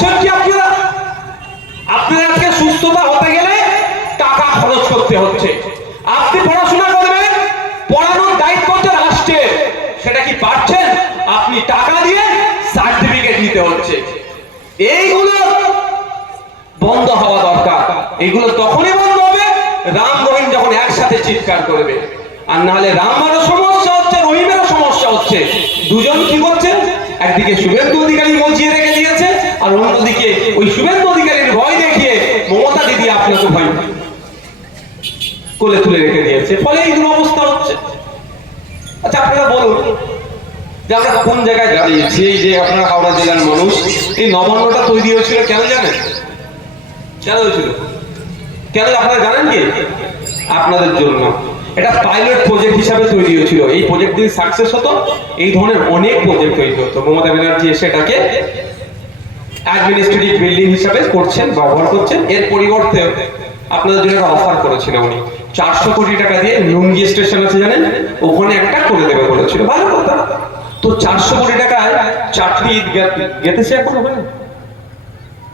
পাচ্ছেন কি আপনারা? আপনার আজকে সুস্থতা হতে গেলে টাকা খরচ করতে হচ্ছে। আপনি পড়াশোনা করবেন, পড়ানোর দায়িত্ব হচ্ছে রাষ্ট্রের, সেটা কি পাচ্ছেন? আপনি টাকা দিয়ে সার্টিফিকেট নিতে হচ্ছে। এইগুলো বন্ধ হওয়া দরকার। এইগুলো তখনই বন্ধ হবে রাম রহিম যখন একসাথে চিৎকার করবে। আর নাহলে রামেরও সমস্যা হচ্ছে, রহিমেরও সমস্যা হচ্ছে। দুজন কি করছে? একদিকে শুভেন্দু অধিকারী মজিয়ে রেখে দিয়েছে, আর অন্যদিকে ওই শুভেন্দু অধিকারীর ভয় দেখিয়ে মমতা দিদি আপনাকে ভয় কোলে তুলে রেখে দিয়েছে, ফলে এই দুরবস্থা হচ্ছে। আচ্ছা আপনারা বলুন যে আমরা কোন জায়গায় দাঁড়িয়েছি? এই যে আপনারা হাওড়া জেলার মানুষ, এই নবান্নটা তৈরি হয়েছিল কেন জানেন? কেন হয়েছিল? কেন আপনারা জানেন কি? আপনাদের জন্য। এটা পাইলট প্রজেক্ট হিসাবে তৈরি হয়েছিল। এই প্রজেক্ট যদি সাকসেস হতো, এই ধরনের অনেক প্রজেক্ট তৈরি হতো। মমতা ব্যানার্জি এসে এটাকে অ্যাডমিনিস্ট্রেটিভ বিল্ডিং হিসাবে করছেন, ব্যবহার করছেন। এর পরিবর্তে আপনাদের জন্য একটা অফার করেছিল উনি, 400 কোটি টাকা দিয়ে নুঙ্গি স্টেশন আছে জানেন, ওখানে একটা করে দেবে বলেছিল। ভালো কথা। তো 400 কোটি টাকায় 4টি ঈদ গেতেছে এখন ওখানে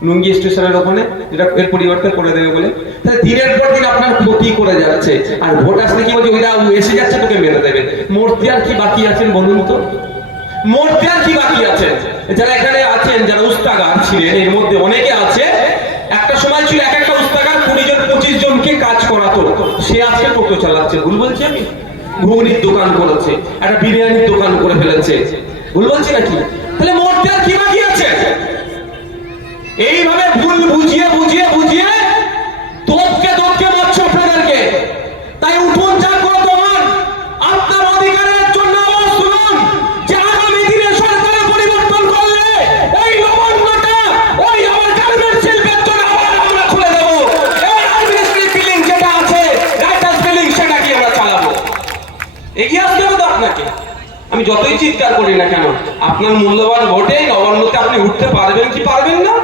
নুঙ্গি স্টেশনের ওখানে, যেটা এর পরিবর্তে করে দেবে বলে। তাহলে দিনের পর দিন আপনার ক্ষতি করে যাচ্ছে। আর ভোট আসলে কি বলছে, ওইটা এসে যাচ্ছে তোকে মেরে দেবে। মরতে আর কি বাকি আছেন বলুন তো? মরতে আর কি বাকি আছেন? যারা এখানে আছেন, যারা উস্তাগার ছিলেন, এর মধ্যে অনেকে আছে, একটা সময় ছিল এক একটা উস্তাগার 20 জন 25 জনকে কাজ করাতো। সে আজকে টোটো চালাচ্ছে। ভুল বলছি আমি? ঘুগনির দোকান করেছে, একটা বিরিয়ানির দোকান করে ফেলেছে। ভুল বলছি নাকি? তাহলে মরতে আর কি বাকি আছে? এইভাবে ভুল বুঝিয়ে বুঝিয়ে বুঝিয়ে তোপকে তোপকে মারছে আপনাদেরকে। তাই উঠুন, জাগ্রত হন, আপনার অধিকারের জন্য আওয়াজ তুলুন। যে আগামী দিনে সরকারের পরিবর্তন করলে এই নবান্নটা ওই আমার গার্মেন্টস শিল্পের জন্য আবার আমরা খুলে দেব। এই অ্যাডমিনিস্ট্রেটিভ বিল্ডিং যেটা আছে, রাইটার্স বিল্ডিং, সেটাকে আমরা চালাবো। এগিয়ে আসতে হবে তো আপনাকে। আমি যতই চিৎকার করি না কেন, আপনার মূল্যবান ভোটে নবান্নতে আপনি উঠতে পারবেন কি পারবেন না?